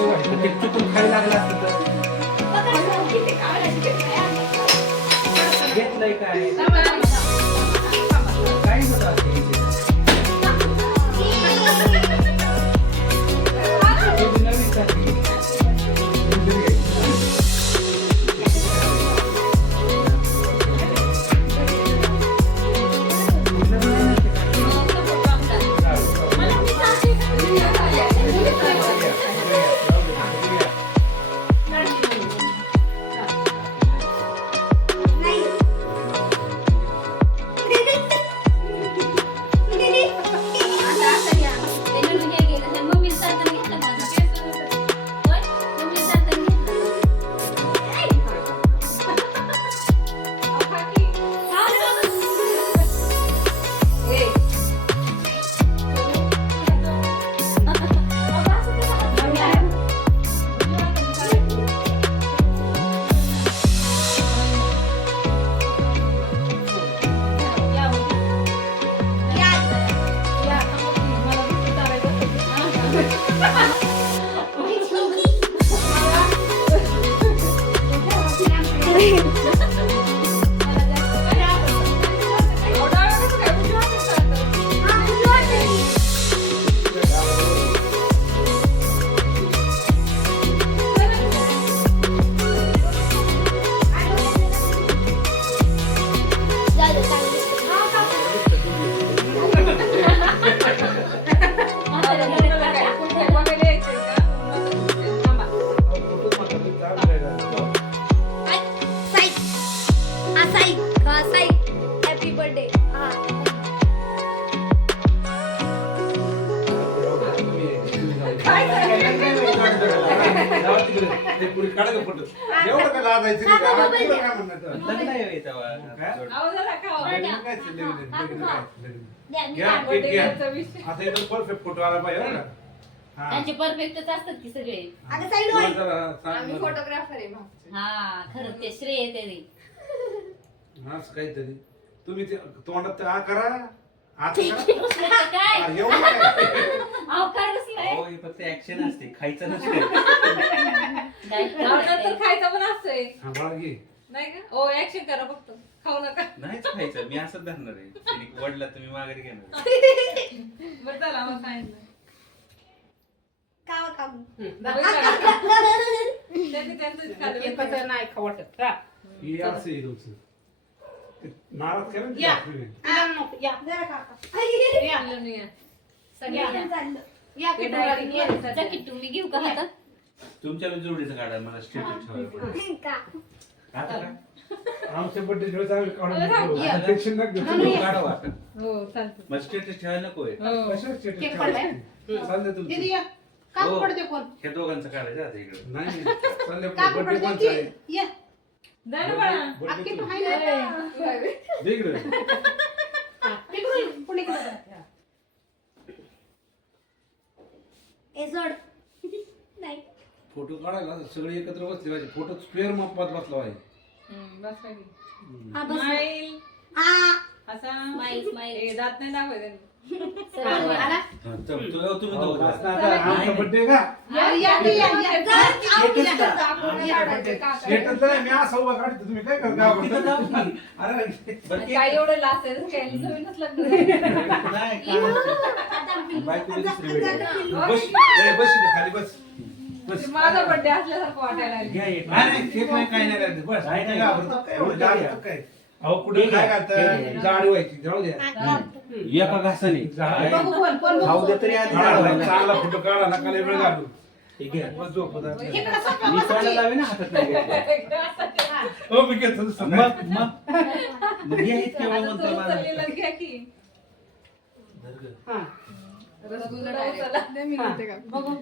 ते चुकून खायला लागला असतं तर घेतलंय काय काय होतं असं इथे? हे नवीन साठी. त्यांचे परफेक्टच असतात की सगळे. आम्ही फोटोग्राफर आहे भाऊ. हा खरं ते श्रेय ते काहीतरी तुम्ही तोंडात आ करा काय हो हे फक्त ऍक्शन असते खायचं नसते. नंतर खायचं पण असतंय घे नाही का? ओ ऍक्शन करा फक्त खाऊ नका. नाहीच खायचं मी असंच धरणार आहे. तिने वडला तुम्ही माघारी घेणार. बरं चला मग सांगितलं. त्यांनी त्यांचंच खाल्लं. नाही खवटत का हे असं आहे तुमचं. ते नाराज केलं ना या. तुम्ही? या खाल्लं नाही आहे. या किटूरानी, या. जा किट्टू, मी घेऊ का हातात? तुमच्या जोडीचं काढा मला स्टेटस ठेवायला. आता का? आमच्या बर्थडे वेळेस आम्ही काढून या. घेतो. टेन्शन नका घेऊ. म्हणून या. काढा वाटत. हो चालतं. मग स्टेटस ठेवायला नकोय. हो. कशावर status केक ठेवायचं? पडलाय? चाललंय तुमचं. दीदी या काम हो. पडते कोण हे दोघांचं काढायचं आता इकडे. नाही चाललंय काम बर्थडे पडते कोणचा आहे? की या जा ना बाळा. अक्की तू birthday हाय ना होय. दे इकडे. तिकडून पुणे कडे फोटो काढायला सगळे एकत्र बसले पाहिजे. फोटो स्क्वेअर मापात बसला पाहिजे. बस खाली. हा बस. स्माईल. असा. Smile, smile. हे दात नाही दाखवायचे. आला हा, तुम्ही दोघं हो, जा. बस ना आता. आमचा बर्थडे का स्टेटस नाही मी असं उभा काढतो. तुम्ही काय करता? तिथं जाऊ की. अरे बरं केक- काय एवढं लास्ट आहे काय नवीनच लग्न. नाही, काय? बायको बी दुसरी भेटेल. बस ए, बस इथं खाली बस. बस. माझा बर्थडे असल्यासारखं वाटायला लागलं. घ्या एक. नाही नाही केक नाही काय नाही राहत. बस नाही, काय नाही. घाबरतो काय एवढं घ्या. घाबरतो काय? अहो कुठे घे, काय घे, घालतं घे. जाडी व्हायची जाऊ द्या. एका घासाने जाडी. बघू कोण कोण खाऊ बघू दे तरी आधी हा, जाडवायला. चांगला फोटो काढा नका लय वेळ घालू. हे घ्या. बस झोप आता. इकडे सगळं मिसळायला लावे ना हातात नाही घेतलं. हो मी घेतो मग घ्या इतके वेळ आता म्हणतो तो मला. उचललेला घ्या की. धर गं. हा रसगुल्ला उचलला. बघू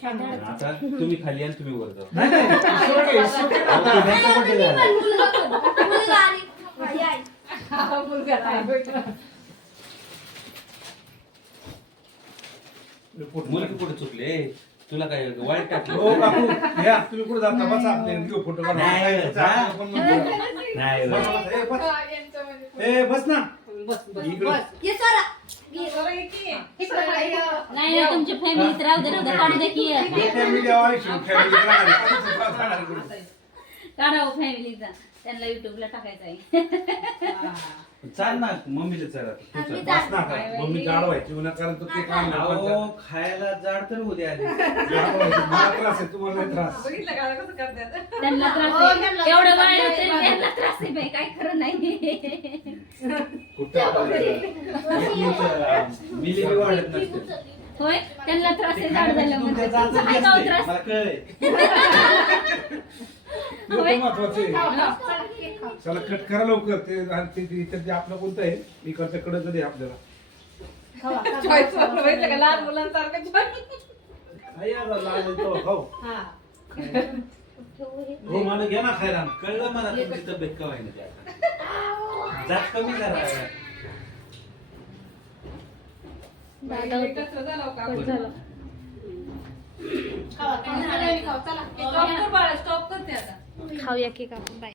छान झालं. आता तुम्ही खाली आणि तुम्ही वर जाऊ. नाही नाही सोडे, सोडे. आता त्यांचा birthday झाला. हा, मुलगा नाही. मुलगी कुठे चुकले तुला काय वाईट टाकलं हो काकू या तुम्ही कुठे जाता बसा आपले घेऊ फोटो काढा. नाही, जा. आपण म्हणतो. नाही बस, बा. बस, ए, बस. यांच्यामध्ये. ए बस ना बस बस इकडे. बस नाही नाही तुमची फॅमिली राहू दे काढू दे की काढावं फॅमिलीचा त्यांना युट्यूबला टाकायचा आहे चाल ना मम्मीला चला आम्ही बस ना मम्मी जाड व्हायची उन्हा कारण तो केक आणला अहो खायला जाड तर उद्या आले जाड व्हायची. मला त्रास आहे तुम्हाला नाही त्रास बघितलं का कसं करतात त्यांना त्रास हो, आहे त्यांना एवढं त्रास वाढलं आहे. तरी त्यांना त्रास आहे बाई काय खरं नाही कुठं मिली बी वाढत नसते होय त्यांना त्रास ते आहे जाड झालं खाण्यामध्ये म्हणजे तुमच्या जाचच काय गाव नसते. त्रास मला कळलंय. होय. महत्वाचं आहे चला कट करा लवकर ते आणि ते इथं जे आपलं कोणतं आहे इकडच्या कडे कधी आपल्याला चॉईस माहिती का लहान मुलांसारखं choice. आई यार, लागेल तो खाऊ. हो मला घ्या ना खायला कळलं मला तुमची तब्येत कवाय ना आता जात कमी करा एकत्र झालं का? झालं स्टॉप कर बाळा, स्टॉप करते आता खाऊया केक आपण बाय